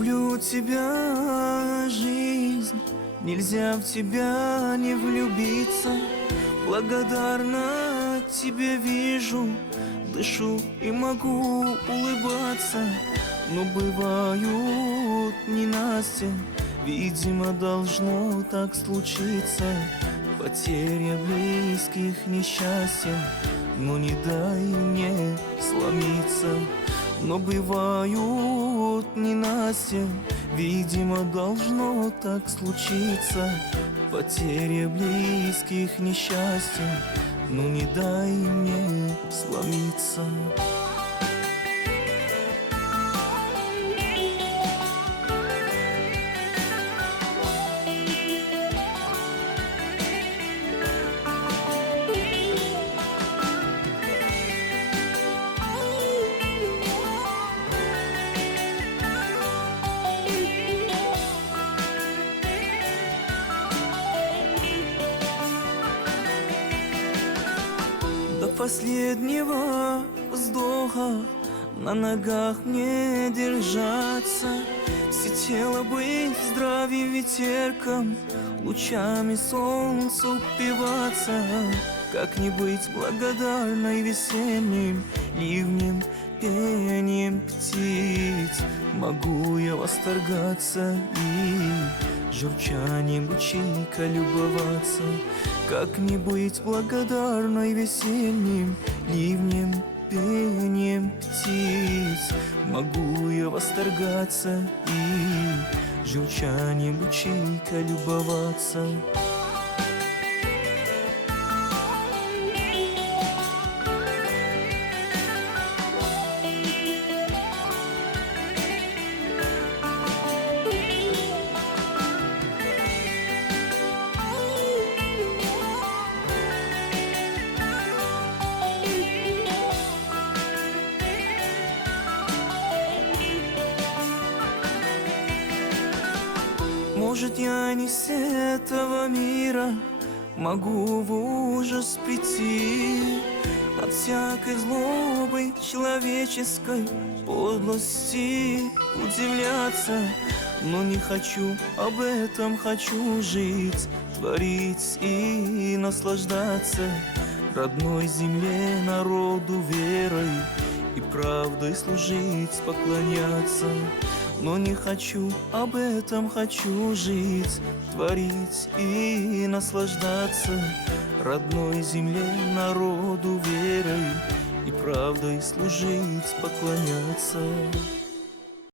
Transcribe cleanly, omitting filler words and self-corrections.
Люблю тебя, жизнь, нельзя в тебя не влюбиться. Благодарна тебе вижу, дышу и могу улыбаться. Но бывают ненастья, видимо, должно так случиться. Потеря близких, несчастья, но не дай мне сломиться. Но бывают ненастья, видимо, должно так случиться. Потеря близких, несчастья, но не дай мне сломиться. До последнего вздоха на ногах мне держаться, все тело быть в здравии ветерком, лучами солнца упиваться. Как не быть благодарной весенним ливнем, пением птиц? Могу я восторгаться и журчанием ручейка любоваться. Как не быть благодарной весенним ливнем, пением птиц? Могу я восторгаться и журчанием ручейка любоваться. Может, я не с этого мира, могу в ужас прийти от всякой злобы человеческой подлости удивляться. Но не хочу об этом, хочу жить, творить и наслаждаться родной земле, народу, верой и правдой служить, поклоняться. Но не хочу об этом, хочу жить, творить и наслаждаться родной земле, народу, верой и правдой служить, поклоняться.